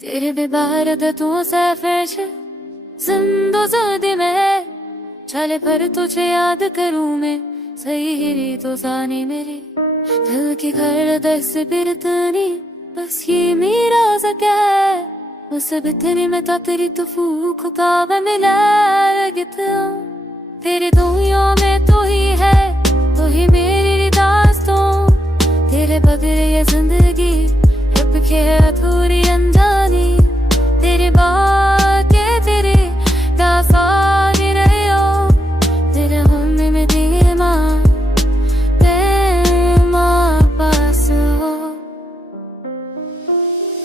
तेरे बेबारद तू सैफेश जिंदगी में चले पर तुझे याद करूं मैं सही ही तो जाने मेरे दिल की गर्दश से बिरतनी बस ये मेरा सके बस बितने में तो तेरी तो फूक का मिला लगता तेरी दुनिया में तो ही है तो ही मेरी दास्तों तेरे बगैर ये जिंदगी अब के अधूरी अनजानी तेरे बातें तेरे दास्तान रहे हो तेरे होने में तेरे माँ पास हो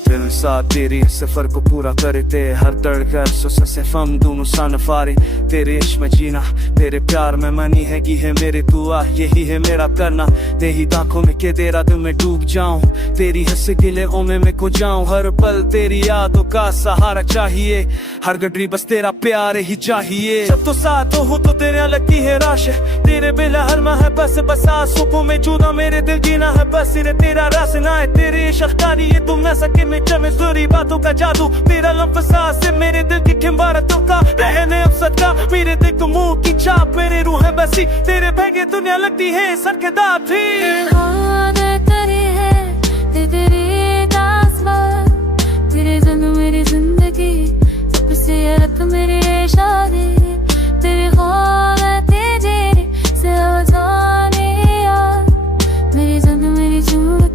दिल साथ तेरी सफर को पूरा करते हर धड़कन से हम दोनों सानफारे तेरे इश्क में जीना तेरे प्यार में मनी है कि है मेरे दुआ यही है मेरा करना तेरी आंखों में के तेरा दिल में डूब जाऊं तेरी हंस गिले ओमे में को जाऊं हर पल तेरी यादों का सहारा चाहिए हर गडरी बस तेरा प्यार ही चाहिए जब तो साथ हो तो तेरे लगती है राश तेरे बिना हर माह है बस आंसू में जुदा मेरे दिल जीना है बस तेरा रास ना है तेरे शख्तारी ये तुम न सके में चमे जरूरी बातों का जादू तेरा लम्फ सांस से मेरे दिल की इमारतों का रहने अब सदका मेरे दिल को मुंह की छाप मेरे रूह है बसी तेरे भगे दुनिया लगती है सर के दांत थी तेरे संग मेरी जिंदगी सबसे अलग मेरे इशारे तेरे ख्वाब तेरे से जाने यार मेरे संग मेरी झूठ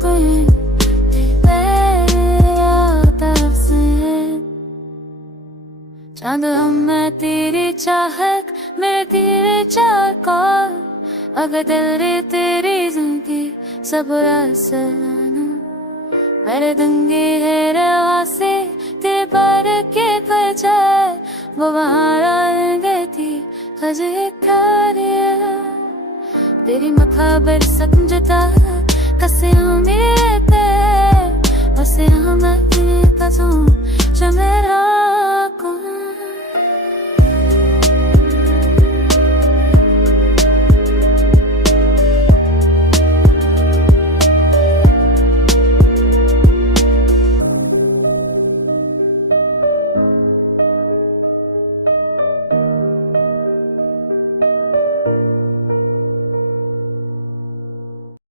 चांद हम मैं तेरी चाहत मैं तेरे चाहत अगर दिल रे तेरी जिंदगी सब आसमाना मेरे दंगे है रवा से तेरे पर के पचार वो वहाँ गई थी हजे तारे तेरी मखाबर समझता कसे मेरे पे बसे हम तेरे कसम चमेरा